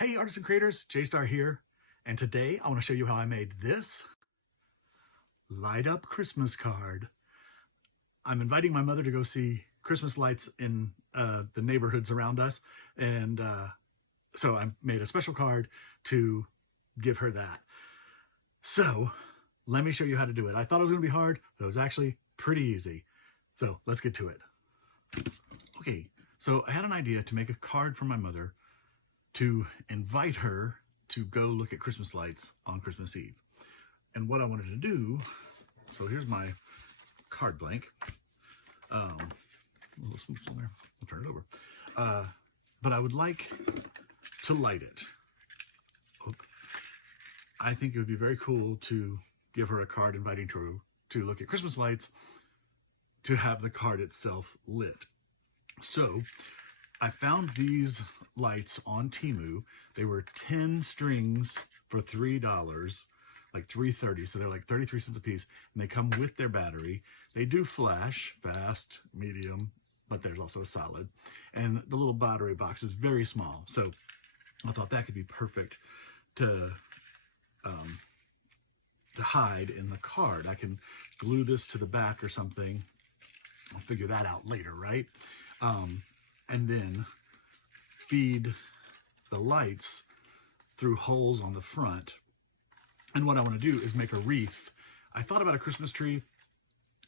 Hey artists and creators, J-Star here, and today I want to show you how I made this light up Christmas card. I'm inviting my mother to go see Christmas lights in the neighborhoods around us, and so I made a special card to give her that. So let me show you how to do it. I thought it was going to be hard, but it was actually pretty easy. So let's get to it. Okay, so I had an idea to make a card for my mother to invite her to go look at Christmas lights on Christmas Eve. And what I wanted to do, so here's my card blank. A little smooch on there. I'll turn it over. But I would like to light it. I think it would be very cool to give her a card inviting her to look at Christmas lights, to have the card itself lit. So I found these lights on Temu. They were 10 strings for $3, like $3.30. So they're like 33 cents a piece, and they come with their battery. They do flash, fast, medium, but there's also a solid. And the little battery box is very small. So I thought that could be perfect to hide in the card. I can glue this to the back or something. I'll figure that out later, right? And then feed the lights through holes on the front. And what I want to do is make a wreath. I thought about a Christmas tree,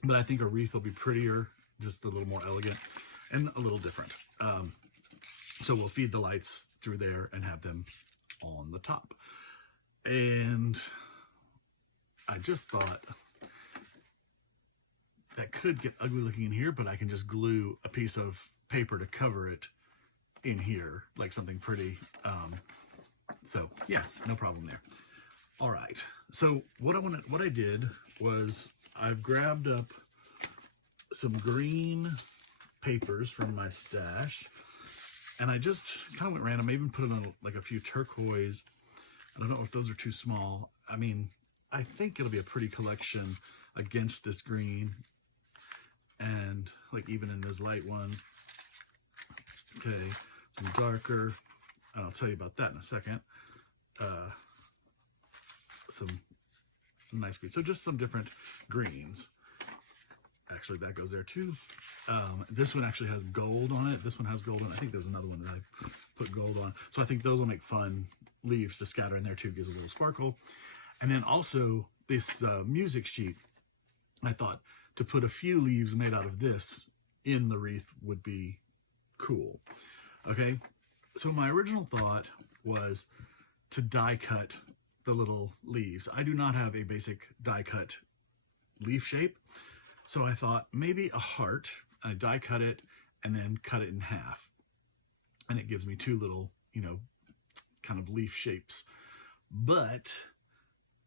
but I think a wreath will be prettier, just a little more elegant and a little different. So we'll feed the lights through there and have them on the top. And I just thought that could get ugly looking in here, but I can just glue a piece of paper to cover it in here, like something pretty. So yeah, no problem there. All right. So what I did was I've grabbed up some green papers from my stash, and I just kind of went random. I even put in like a few turquoise. I don't know if those are too small. I mean, I think it'll be a pretty collection against this green, and like even in those light ones. Okay, some darker, and I'll tell you about that in a second. Some nice greens. So just some different greens. Actually, that goes there too. This one actually has gold on it. This one has gold on it. I think there's another one that I put gold on. So I think those will make fun leaves to scatter in there too. Gives a little sparkle. And then also this music sheet. I thought to put a few leaves made out of this in the wreath would be cool. Okay, so my original thought was to die cut the little leaves. I do not have a basic die cut leaf shape, so I thought maybe a heart. I die cut it and then cut it in half, and it gives me two little, kind of leaf shapes. But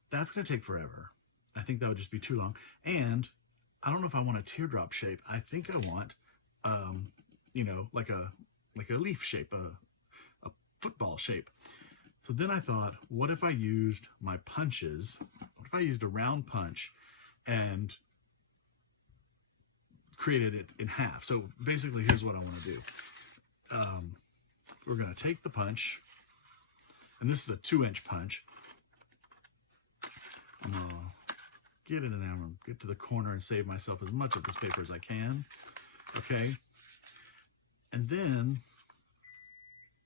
that's going to take forever. I think that would just be too long, and I don't know if I want a teardrop shape. I think I want like a leaf shape, a football shape. So then I thought, what if I used my punches? What if I used a round punch and created it in half? So basically, here's what I want to do. We're going to take the punch, and this is a 2-inch punch. I'm going to get it in there. I'm going to get to the corner and save myself as much of this paper as I can. Okay. And then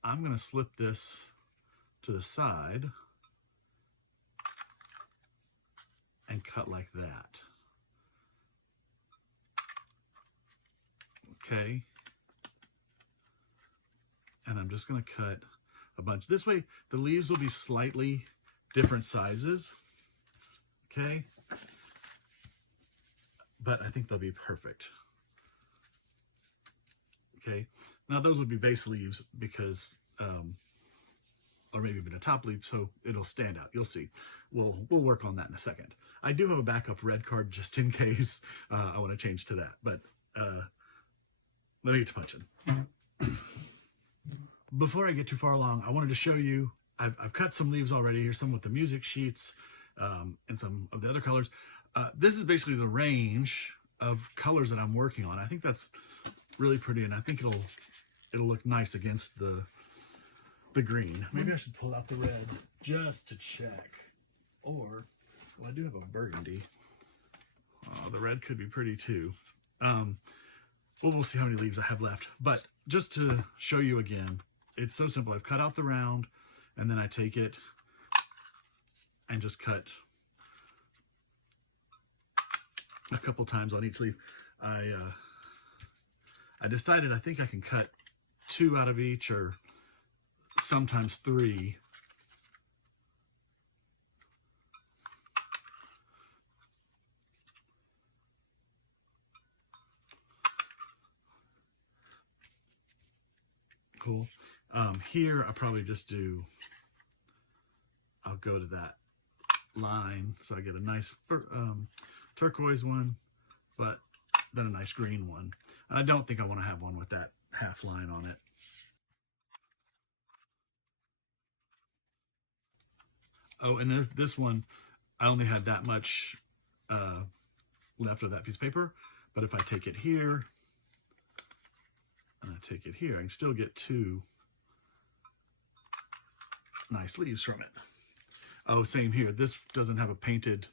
I'm going to slip this to the side and cut like that. Okay. And I'm just going to cut a bunch. This way, the leaves will be slightly different sizes. Okay. But I think they'll be perfect. Okay, now those would be base leaves because, or maybe even a top leaf, so it'll stand out. You'll see. We'll work on that in a second. I do have a backup red card just in case I want to change to that, but let me get to punching. Before I get too far along, I wanted to show you, I've cut some leaves already. Here's some with the music sheets and some of the other colors. This is basically the range of colors that I'm working on. I think that's really pretty, and I think it'll look nice against the the green. Maybe I should pull out the red just to check. Or, well, I do have a burgundy. The red could be pretty too. Well, we'll see how many leaves I have left. But just to show you again, it's so simple. I've cut out the round, and then I take it and just cut a couple times on each leaf. I decided I think I can cut 2 out of each, or sometimes 3. Cool. Here I'll probably just do, I'll go to that line so I get a nice turquoise one, but then a nice green one. And I don't think I want to have one with that half line on it. Oh, and this one, I only had that much left of that piece of paper, but if I take it here, and I take it here, I can still get 2 nice leaves from it. Oh, same here. This doesn't have a painted,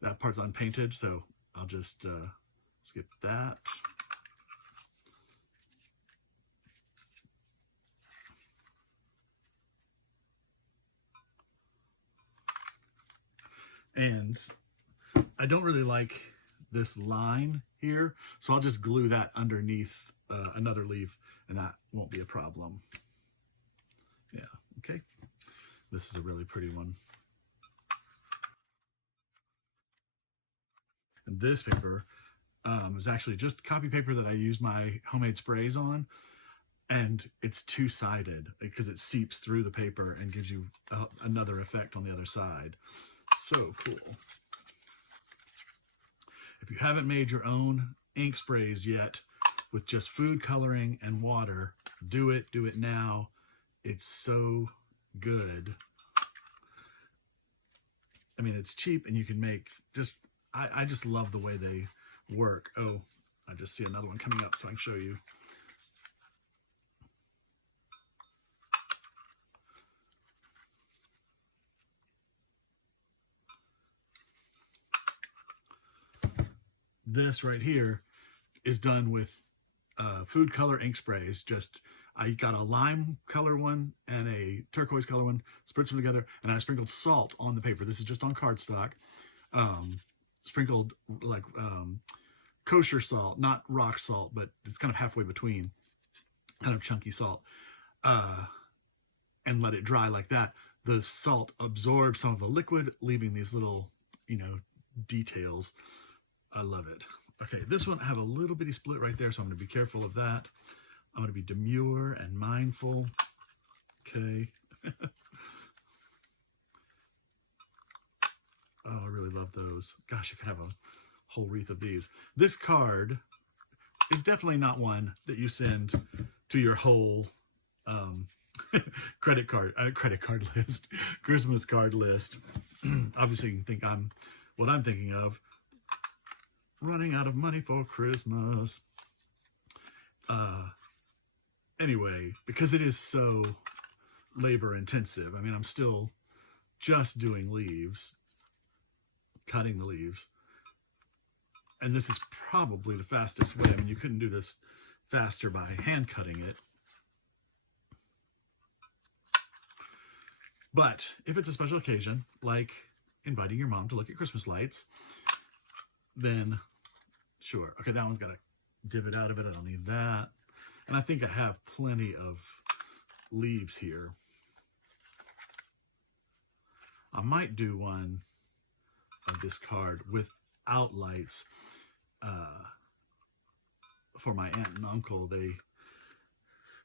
that part's unpainted, so I'll just skip that. And I don't really like this line here, so I'll just glue that underneath another leaf, and that won't be a problem. Yeah, okay. This is a really pretty one. And this paper is actually just copy paper that I use my homemade sprays on, and it's 2-sided because it seeps through the paper and gives you another effect on the other side. So cool. If you haven't made your own ink sprays yet with just food coloring and water, do it now. It's so good. I mean, it's cheap, and you can make just, I just love the way they work. Oh, I just see another one coming up so I can show you. This right here is done with food color ink sprays. Just, I got a lime color one and a turquoise color one, spritzed them together, and I sprinkled salt on the paper. This is just on cardstock. Sprinkled like kosher salt, not rock salt, but it's kind of halfway between, kind of chunky salt, and let it dry like that. The salt absorbs some of the liquid, leaving these little, details. I love it. Okay, this one I have a little bitty split right there, so I'm going to be careful of that. I'm going to be demure and mindful. Okay. Oh, I really love those. Gosh, you could have a whole wreath of these. This card is definitely not one that you send to your whole credit card list, Christmas card list. Obviously, you can think what I'm thinking of. Running out of money for Christmas. Anyway, because it is so labor intensive. I mean, I'm still just doing leaves, cutting the leaves. And this is probably the fastest way. I mean, you couldn't do this faster by hand cutting it. But if it's a special occasion, like inviting your mom to look at Christmas lights, then sure. Okay, that one's got a divot out of it. I don't need that. And I think I have plenty of leaves here. I might do one of this card without lights for my aunt and uncle. They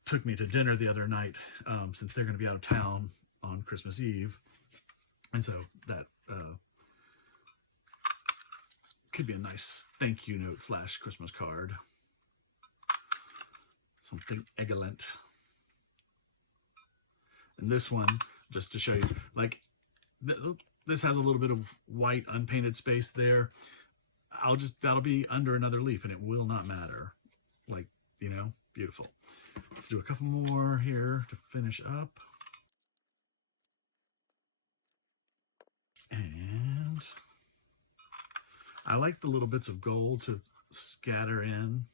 took me to dinner the other night since they're going to be out of town on Christmas Eve. And so that could be a nice thank you note / Christmas card. Something elegant. And this one, just to show you, like, this has a little bit of white unpainted space there. That'll be under another leaf and it will not matter. Like, beautiful. Let's do a couple more here to finish up. I like the little bits of gold to scatter in.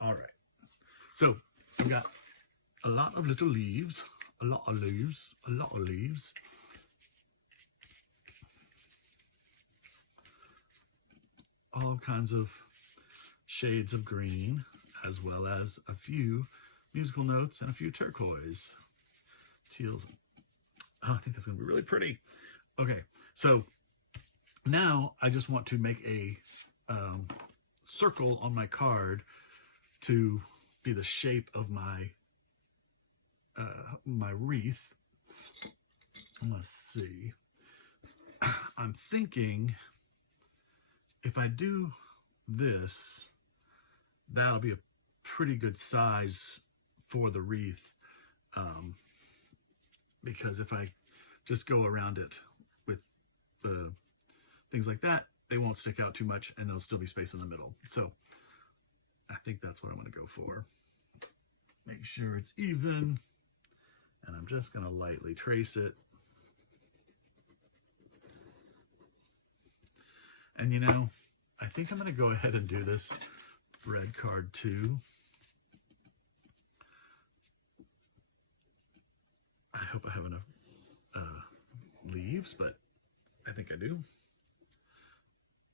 All right. So we got a lot of little leaves, a lot of leaves, a lot of leaves. All kinds of shades of green, as well as a few musical notes and a few turquoise, teals. Oh, I think that's going to be really pretty. Okay, so now I just want to make a circle on my card to be the shape of my my wreath. Let's see. I'm thinking if I do this, that'll be a pretty good size for the wreath, because if I just go around it with the things like that, they won't stick out too much and there'll still be space in the middle. So I think that's what I'm going to go for. Make sure it's even, and I'm just going to lightly trace it. And you know, I think I'm going to go ahead and do this red card too. I hope I have enough leaves, but I think I do.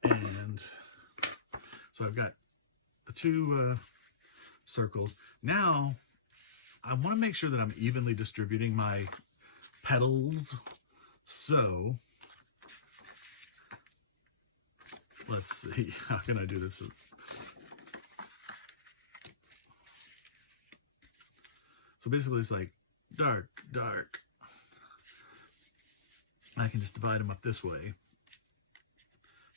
And so I've got the two circles. Now I want to make sure that I'm evenly distributing my petals. So let's see, how can I do this? So basically it's like dark, dark. I can just divide them up this way.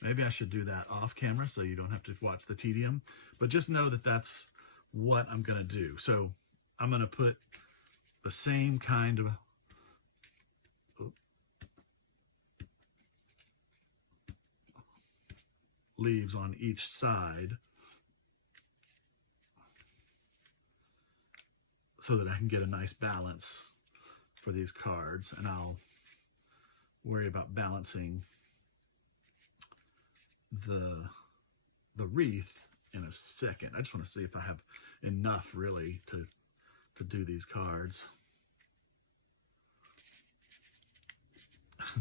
Maybe I should do that off camera so you don't have to watch the tedium, but just know that that's what I'm going to do. So I'm going to put the same kind of leaves on each side so that I can get a nice balance for these cards, and I'll worry about balancing the wreath in a second. I just want to see if I have enough really to do these cards.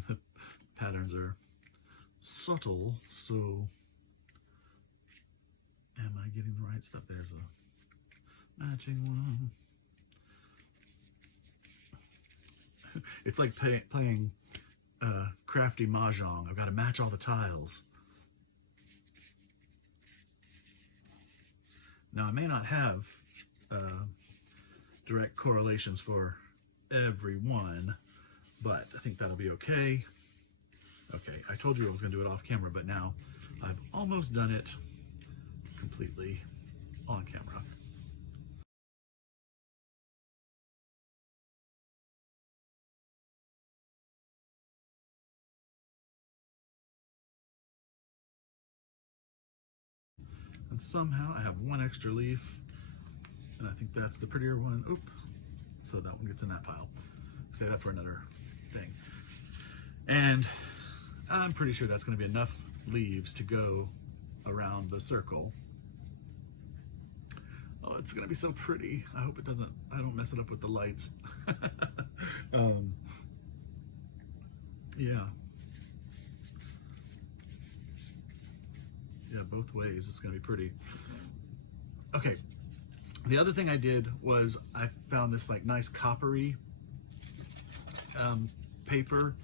The patterns are subtle, so am I getting the right stuff? There's a matching one. It's like playing crafty mahjong. I've got to match all the tiles. Now I may not have direct correlations for every one, but I think that'll be okay. Okay, I told you I was going to do it off camera, but now I've almost done it completely on camera. And somehow I have one extra leaf, and I think that's the prettier one. Oop, so that one gets in that pile. Save that for another thing. And I'm pretty sure that's going to be enough leaves to go around the circle. Oh, it's going to be so pretty. I hope I don't mess it up with the lights. Yeah. Yeah, both ways it's going to be pretty. Okay, the other thing I did was I found this like nice coppery paper.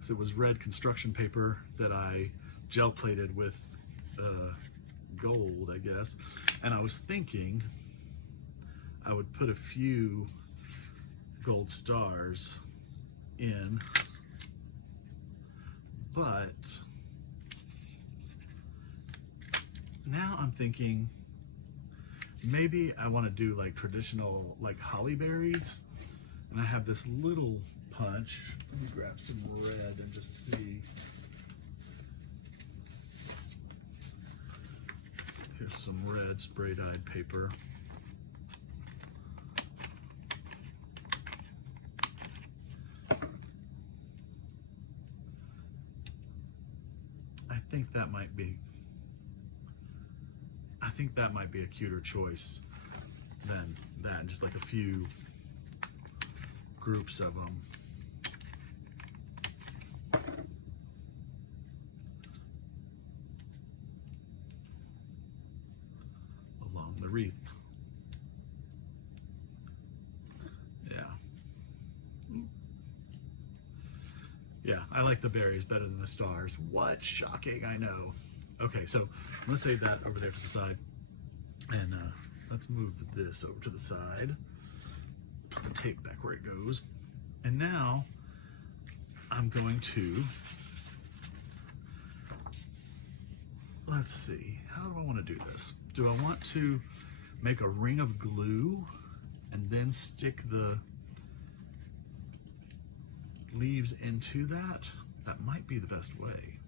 So it was red construction paper that I gel plated with gold, I guess. And I was thinking I would put a few gold stars in, but now I'm thinking maybe I want to do like traditional like holly berries, and I have this little punch. Let me grab some red and just see. Here's some red spray dyed paper. think that might be, I think that might be a cuter choice than that. Just like a few groups of them. Along the wreath. Yeah. Yeah, I like the berries better than the stars. What? Shocking, I know. Okay, so let's save that over there to the side. And let's move this over to the side. Put the tape back where it goes. And now I'm going to, let's see, how do I want to do this? Do I want to make a ring of glue and then stick the leaves into that? That might be the best way.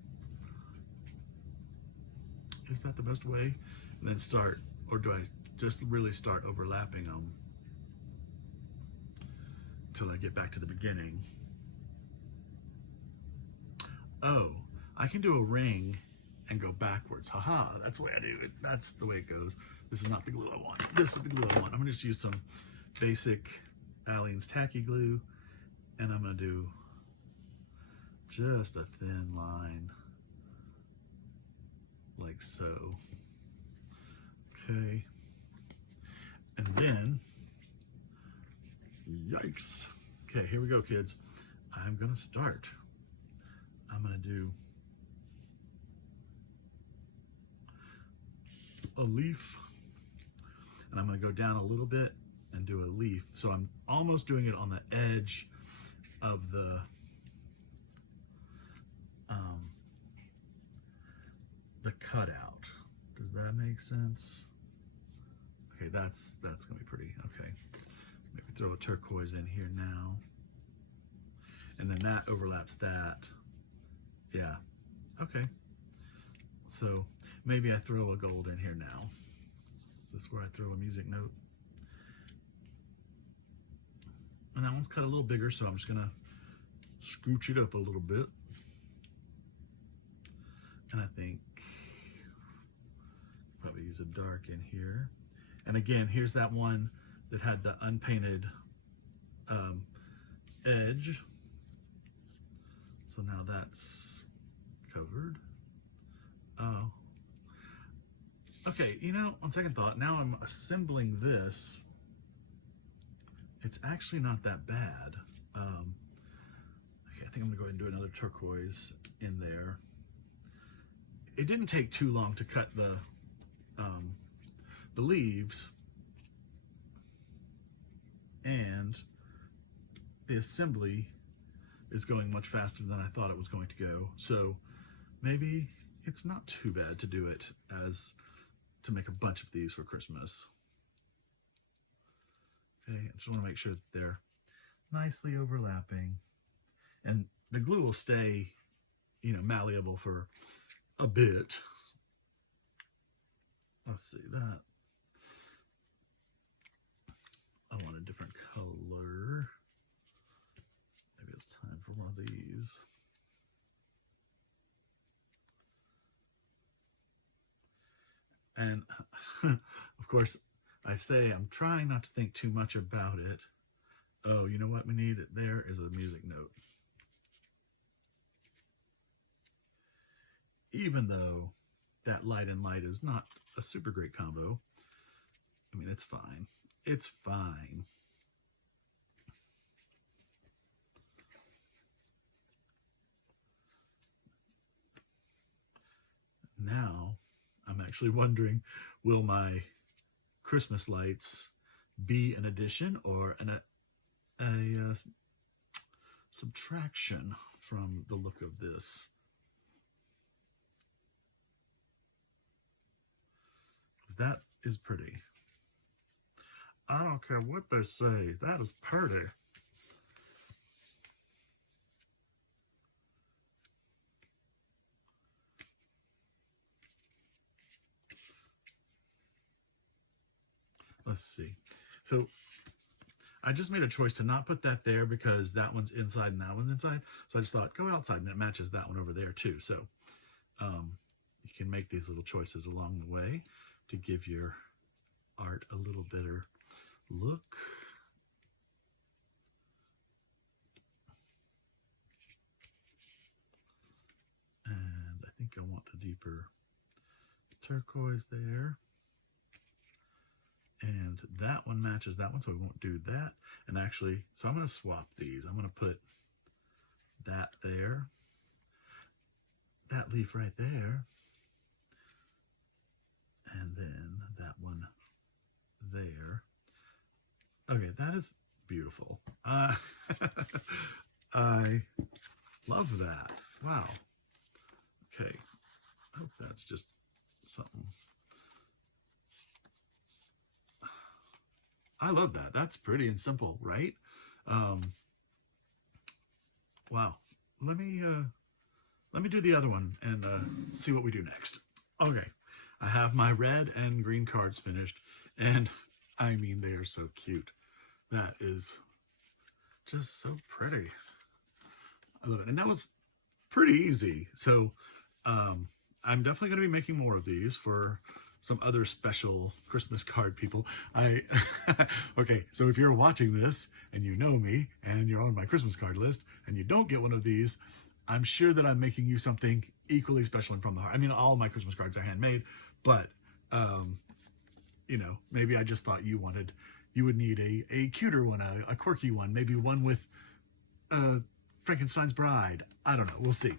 Is that the best way? And then start, or do I just really start overlapping them till I get back to the beginning? Oh, I can do a ring and go backwards. Haha, that's the way I do it. That's the way it goes. This is not the glue I want. This is the glue I want. I'm gonna just use some basic Aleene's tacky glue, and I'm gonna do just a thin line, like so. Okay. And then, yikes. Okay, here we go, kids. I'm gonna start. I'm gonna do a leaf, and I'm gonna go down a little bit and do a leaf. So I'm almost doing it on the edge of the cutout. Does that make sense? Okay, that's gonna be pretty. Okay, maybe throw a turquoise in here now, and then that overlaps that. Yeah. Okay. So maybe I throw a gold in here now. Is this where I throw a music note? And that one's cut a little bigger, so I'm just gonna scooch it up a little bit. And I think probably use a dark in here. And again, here's that one that had the unpainted edge. So now that's covered. Oh. Okay, you know, on second thought, now I'm assembling this. It's actually not that bad. Okay, I think I'm gonna go ahead and do another turquoise in there. It didn't take too long to cut the leaves, and the assembly is going much faster than I thought it was going to go. So maybe it's not too bad to do it as to make a bunch of these for Christmas. Okay, I just want to make sure that they're nicely overlapping, and the glue will stay, you know, malleable for a bit. Let's see that. I want a different color. Maybe it's time for one of these. And of course, I say I'm trying not to think too much about it. Oh, you know what we need? There is a music note. Even though that light and light is not a super great combo, I mean, it's fine. It's fine. Now, I'm actually wondering, will my Christmas lights be an addition or a subtraction from the look of this? That is pretty. I don't care what they say. That is pretty. Let's see. So I just made a choice to not put that there because that one's inside and that one's inside. So I just thought, go outside, and it matches that one over there too. So you can make these little choices along the way to give your art a little better look. And I think I want a deeper turquoise there. And that one matches that one, so we won't do that. And actually, so I'm going to swap these. I'm going to put that there, that leaf right there, and then that one there. Okay, that is beautiful. I love that. Wow. Okay, I hope that's just something. I love that. That's pretty and simple, right? Wow. Let me do the other one and see what we do next. Okay, I have my red and green cards finished, and I mean, they are so cute. That is just so pretty. I love it. And that was pretty easy. So I'm definitely going to be making more of these for some other special Christmas card people. Okay, so if you're watching this and you know me and you're on my Christmas card list and you don't get one of these, I'm sure that I'm making you something equally special and from the heart. I mean, all my Christmas cards are handmade, but you know, maybe I just thought you would need a cuter one, a quirky one, maybe one with Frankenstein's Bride. I don't know. We'll see.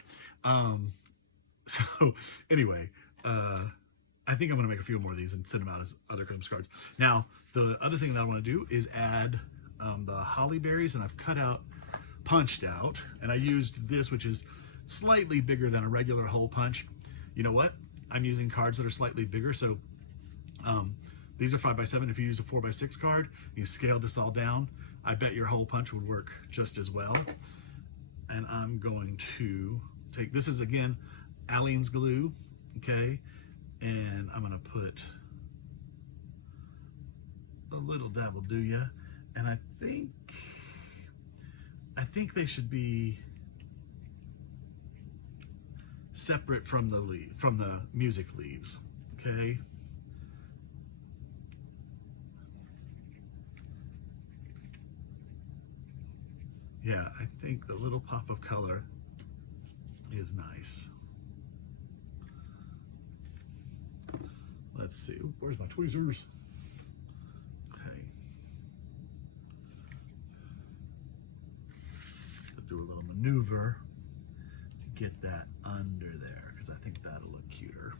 So anyway, I think I'm going to make a few more of these and send them out as other Christmas cards. Now, the other thing that I want to do is add the holly berries, and I've punched out, and I used this, which is slightly bigger than a regular hole punch. You know what? I'm using cards that are slightly bigger, so these are 5x7. If you use a 4x6 card, you scale this all down, I bet your hole punch would work just as well. And I'm going to take, this is again, Aleene's glue, okay? And I'm gonna put a little dab will do ya. And I think they should be separate from the music leaves, okay? Yeah, I think the little pop of color is nice. Let's see, where's my tweezers? Okay. Do a little maneuver to get that under there, because I think that'll look cuter.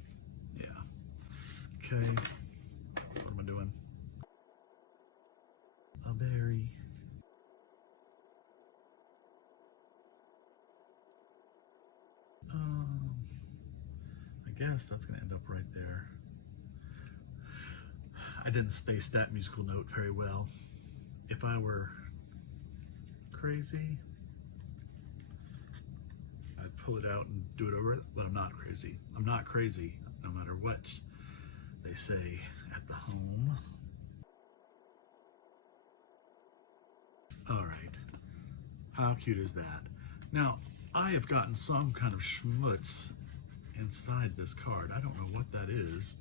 Yeah. Okay. What am I doing? A berry. I guess that's gonna end up right there. I didn't space that musical note very well. If I were crazy, I'd pull it out and do it over it, but I'm not crazy. I'm not crazy, no matter what they say at the home. All right, how cute is that? Now, I have gotten some kind of schmutz inside this card. I don't know what that is.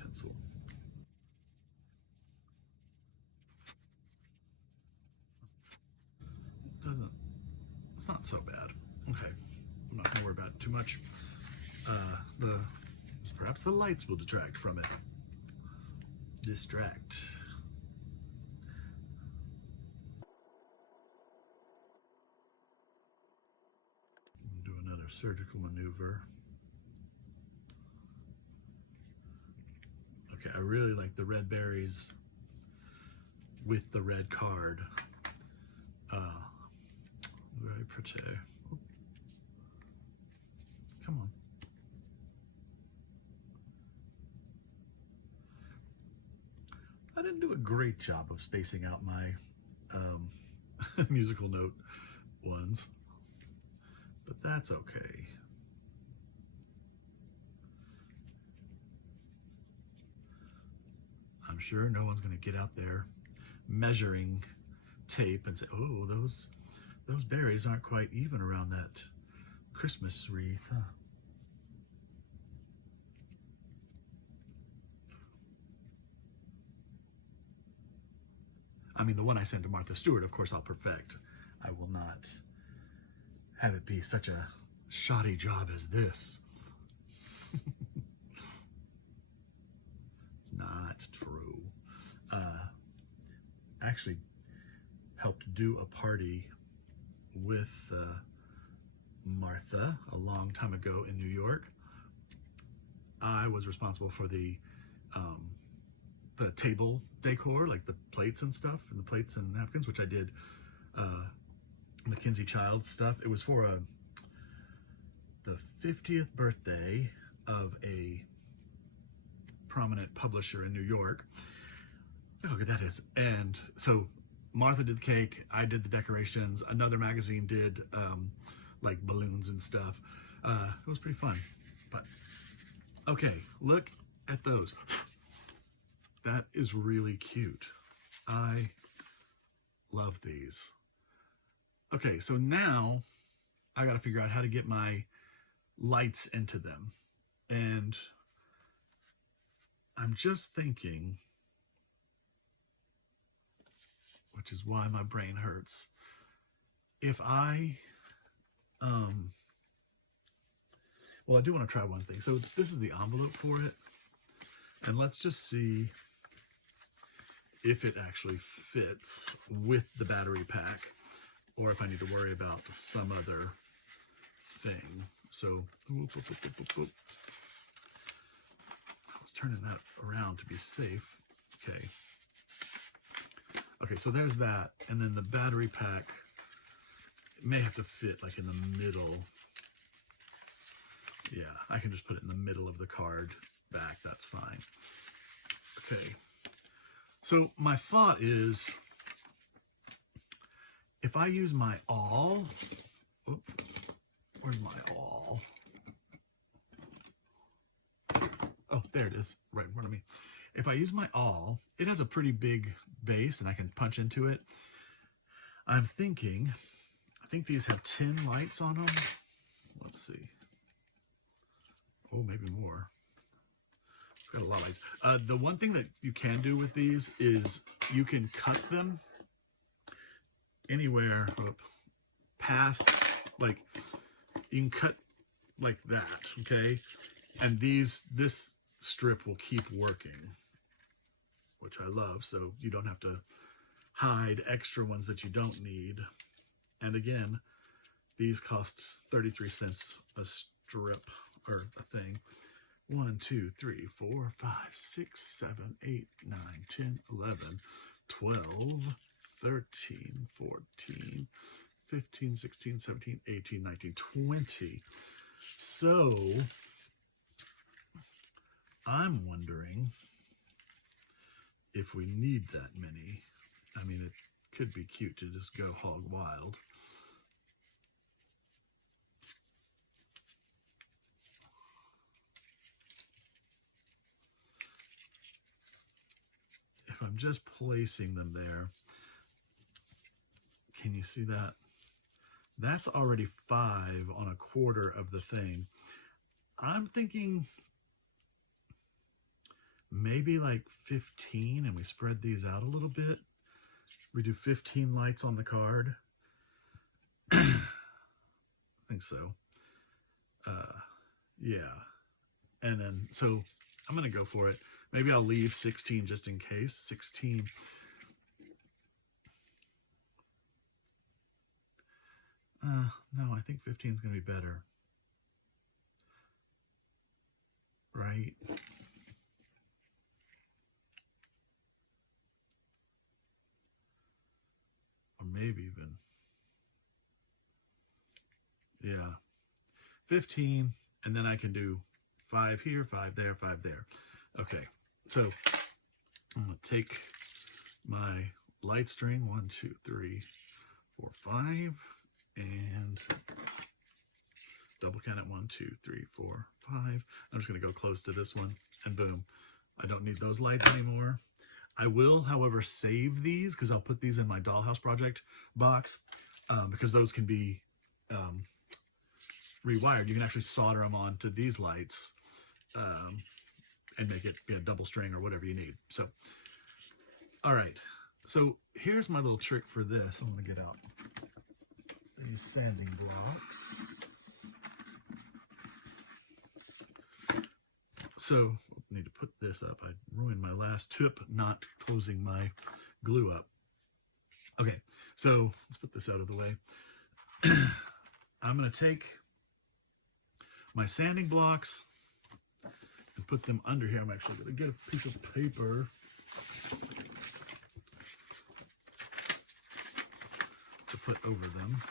Pencil. It's not so bad. Okay, I'm not gonna worry about it too much. Perhaps the lights will detract from it. Distract. Do another surgical maneuver. Okay, I really like the red berries with the red card. Very pretty. Oh. Come on. I didn't do a great job of spacing out my musical note ones, but that's okay. I'm sure no one's going to get out there measuring tape and say, oh, those those berries aren't quite even around that Christmas wreath, huh? I mean, the one I sent to Martha Stewart, of course, I'll perfect. I will not have it be such a shoddy job as this. It's not true. Actually helped do a party with Martha a long time ago in New York. I was responsible for the table decor, like the plates and stuff, and the plates and napkins, which I did Mackenzie Childs stuff. It was for the 50th birthday of a prominent publisher in New York. Look how good that is. And so Martha did the cake, I did the decorations, another magazine did like balloons and stuff. It was pretty fun. But okay, look at those. That is really cute. I love these. Okay, so now I got to figure out how to get my lights into them. And I'm just thinking, which is why my brain hurts, if I, well, I do want to try one thing. So this is the envelope for it. And let's just see if it actually fits with the battery pack, or if I need to worry about some other thing. So, whoop, whoop, whoop, whoop, whoop. I was turning that around to be safe. Okay. Okay, so there's that. And then the battery pack, it may have to fit like in the middle. Yeah, I can just put it in the middle of the card back. That's fine. Okay. So my thought is, if I use my awl, where's my awl? Oh, there it is, right in front of me. If I use my awl, it has a pretty big base and I can punch into it. I'm thinking, I think these have 10 lights on them. Let's see. Oh, maybe more. It's got a lot of lights. The one thing that you can do with these is you can cut them anywhere past, like, you can cut like that, okay? And this strip will keep working, which I love, so you don't have to hide extra ones that you don't need. And again, these cost 33 cents a strip, or a thing. 1, 2, 3, 4, 5, 6, 7, 8, 9, 10, 11, 12, 13, 14, 15, 16, 17, 18, 19, 20. So I'm wondering if we need that many. I mean, it could be cute to just go hog wild. If I'm just placing them there, can you see that? That's already 5 on a quarter of the thing. I'm thinking maybe like 15, and we spread these out a little bit. We do 15 lights on the card. I think so. Yeah. And then, so I'm going to go for it. Maybe I'll leave 16 just in case. 16. No, I think 15 is going to be better. Right? Or maybe even, yeah, 15, and then I can do 5 here, 5 there, 5 there. Okay, so I'm going to take my light string, 1, 2, 3, 4, 5, and double count it, 1, 2, 3, 4, 5. I'm just going to go close to this one, and boom. I don't need those lights anymore. I will, however, save these because I'll put these in my dollhouse project box. because those can be rewired. You can actually solder them onto these lights and make it double string or whatever you need. So, all right. So here's my little trick for this. I'm going to get out these sanding blocks. So I need to put this up. I ruined my last tip not closing my glue up. Okay, so let's put this out of the way. I'm going to take my sanding blocks and put them under here. I'm actually going to get a piece of paper to put over them,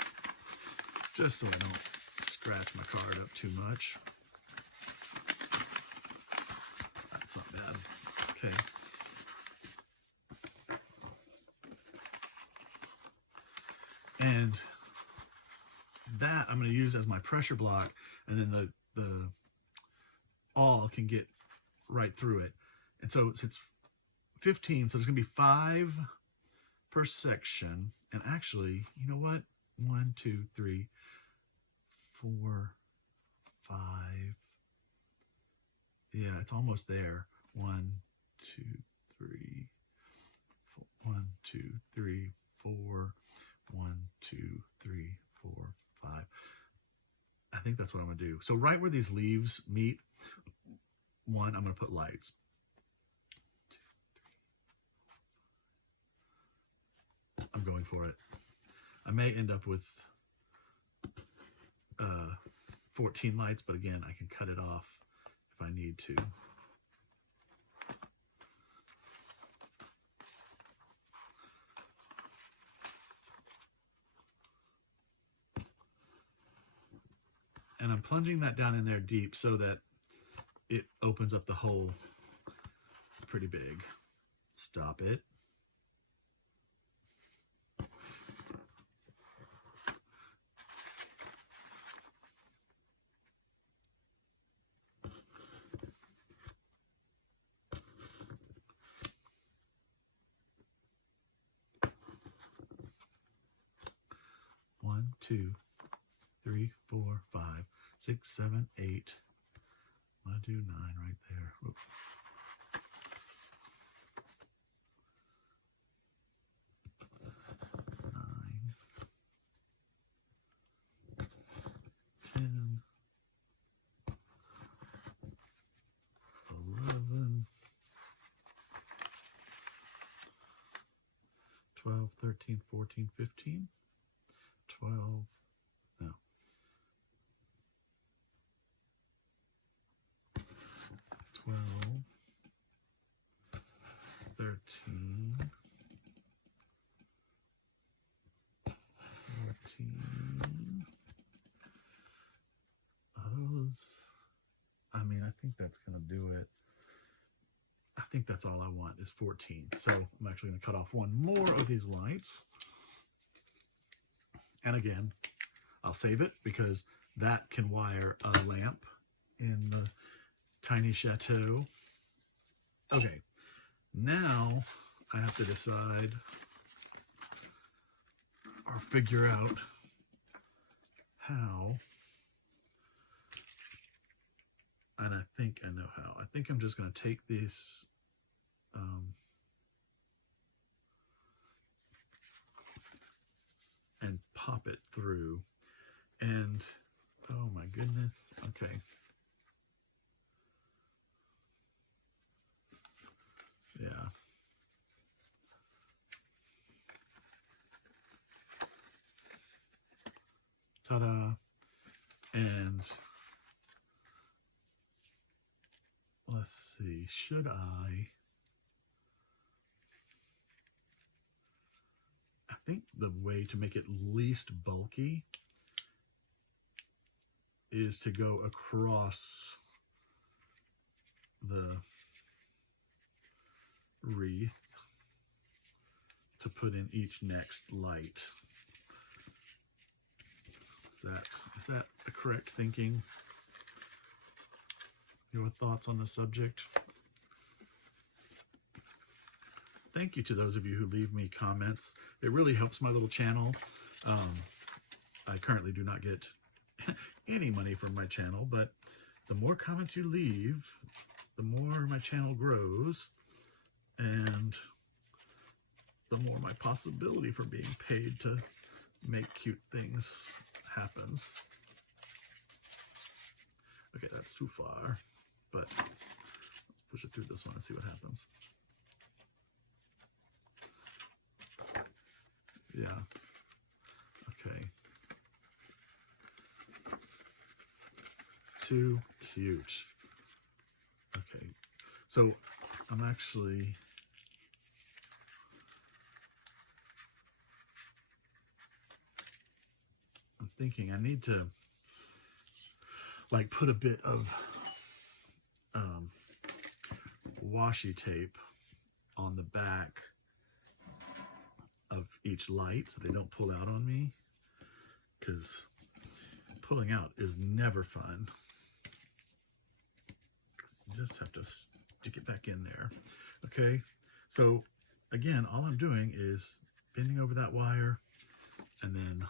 just so I don't scratch my card up too much. That's not bad. Okay. And that I'm going to use as my pressure block, and then the awl can get right through it. And so it's 15, so there's going to be 5 per section. And actually, you know what? 1, 2, 3, 4, 5. Yeah, it's almost there. 1, 2, 3, 4, 1, 2, 3, 4. 1, 2, 3, 4, 5. I think that's what I'm going to do. So right where these leaves meet, I'm going to put lights. 2, 3, 4. I'm going for it. I may end up with 14 lights, but again, I can cut it off if I need to. And I'm plunging that down in there deep so that it opens up the hole pretty big. Stop it. One, 2, 3, 4, 5, 6, 7, 8. I'm going to do 9 right there. Oops. 9, 10, 11, 12, 13, 14, 15, 12, no. 12, 13, 14. I mean, I think that's going to do it. I think that's all I want is 14. So I'm actually going to cut off one more of these lights. And again, I'll save it because that can wire a lamp in the tiny chateau. Okay, now I have to decide or figure out how, and I think I know how. I think I'm just going to take this and pop it through, and oh my goodness, okay. Yeah. Ta-da. And let's see, should I think the way to make it least bulky is to go across the wreath to put in each next light. Is that the correct thinking? Your thoughts on the subject? Thank you to those of you who leave me comments. It really helps my little channel. I currently do not get any money from my channel, but the more comments you leave, the more my channel grows, and the more my possibility for being paid to make cute things happens. Okay, that's too far, but let's push it through this one and see what happens. Yeah. Okay. Too cute. Okay. So I'm actually thinking I need to like put a bit of washi tape on the back of each light so they don't pull out on me, because pulling out is never fun. You just have to stick it back in there. Okay, so again, all I'm doing is bending over that wire and then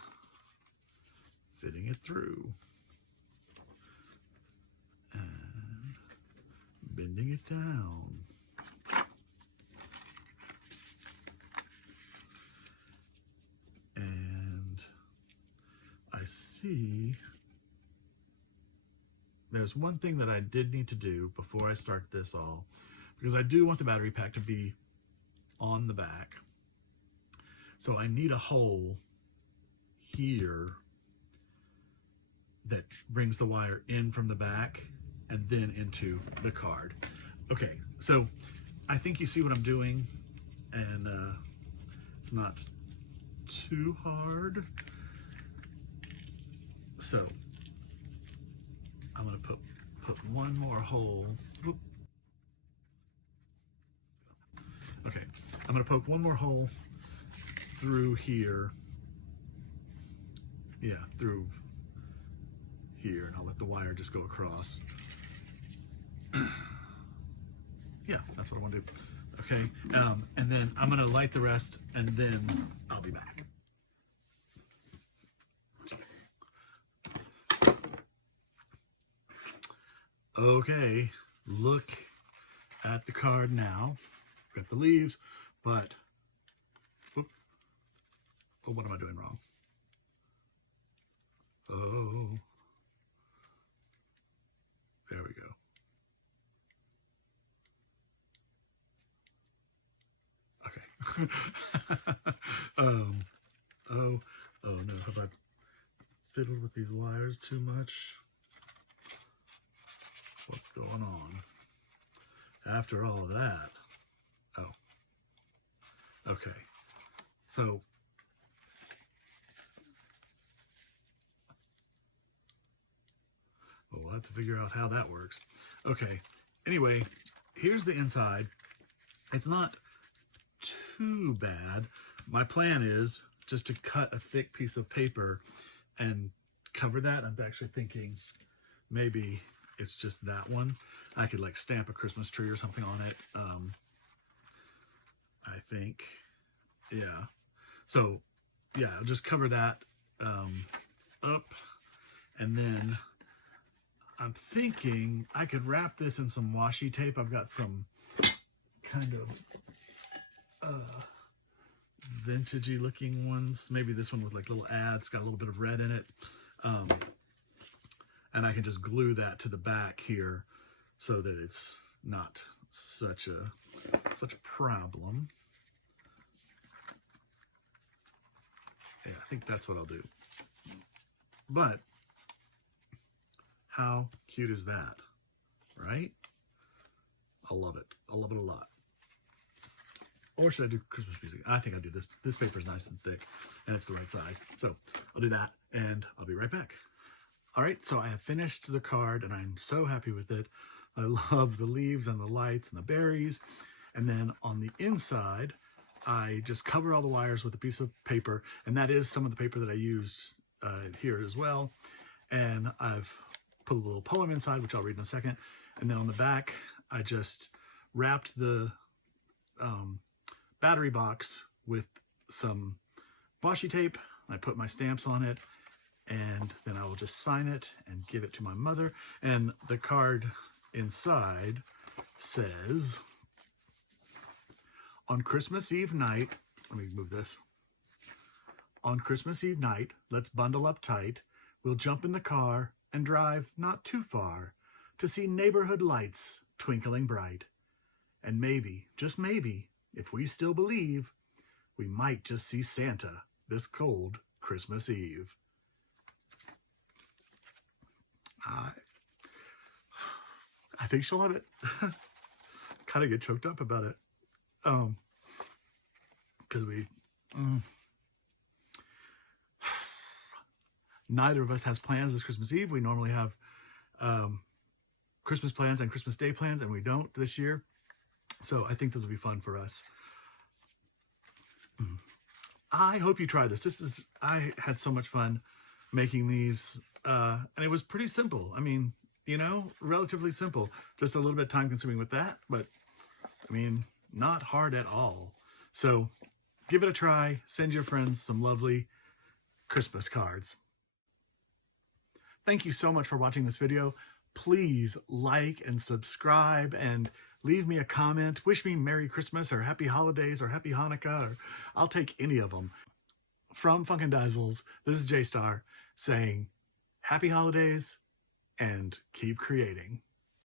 fitting it through and bending it down. And I see there's one thing that I did need to do before I start this all, because I do want the battery pack to be on the back. So I need a hole here that brings the wire in from the back and then into the card. Okay, so I think you see what I'm doing, and it's not too hard. So I'm gonna put one more hole. Whoop. Okay, I'm gonna poke one more hole through here. Yeah, through here, and I'll let the wire just go across. Yeah, that's what I want to do. Okay, and then I'm gonna light the rest, and then I'll be back. Okay, look at the card now. Got the leaves, but whoop, oh, what am I doing wrong? Oh, there we go. Okay. Oh no, have I fiddled with these wires too much? What's going on? After all of that, oh, okay. So, well, we'll have to figure out how that works. Okay, anyway, here's the inside. It's not too bad. My plan is just to cut a thick piece of paper and cover that. I'm actually thinking maybe it's just that one. I could like stamp a Christmas tree or something on it. I think, yeah. So yeah, I'll just cover that up, and then I'm thinking I could wrap this in some washi tape. I've got some kind of vintagey looking ones. Maybe this one with like little ads, got a little bit of red in it. And I can just glue that to the back here so that it's not such a problem. Yeah, I think that's what I'll do. But how cute is that, right? I love it. I love it a lot. Or should I do Christmas music? I think I'll do this. This paper is nice and thick, and it's the right size. So I'll do that, and I'll be right back. All right, so I have finished the card, and I'm so happy with it. I love the leaves and the lights and the berries. And then on the inside, I just cover all the wires with a piece of paper, and that is some of the paper that I used here as well. And I've put a little poem inside, which I'll read in a second. And then on the back, I just wrapped the battery box with some washi tape. I put my stamps on it, And then I will just sign it and give it to my mother. And the card inside says, on Christmas Eve night, let me move this. On Christmas Eve night, let's bundle up tight. We'll jump in the car and drive not too far to see neighborhood lights twinkling bright. And maybe, just maybe, if we still believe, we might just see Santa this cold Christmas Eve. I think she'll love it. Kind of get choked up about it. Because neither of us has plans this Christmas Eve. We normally have Christmas plans and Christmas Day plans, and we don't this year. So I think this will be fun for us. I hope you try this. I had so much fun making these, and it was pretty simple. I mean, you know, relatively simple. Just a little bit time consuming with that, but I mean, not hard at all. So give it a try. Send your friends some lovely Christmas cards. Thank you so much for watching this video. Please like and subscribe and leave me a comment. Wish me Merry Christmas or Happy Holidays or Happy Hanukkah, or I'll take any of them. From Funkin' Dazzles, this is J-Star saying Happy Holidays and keep creating.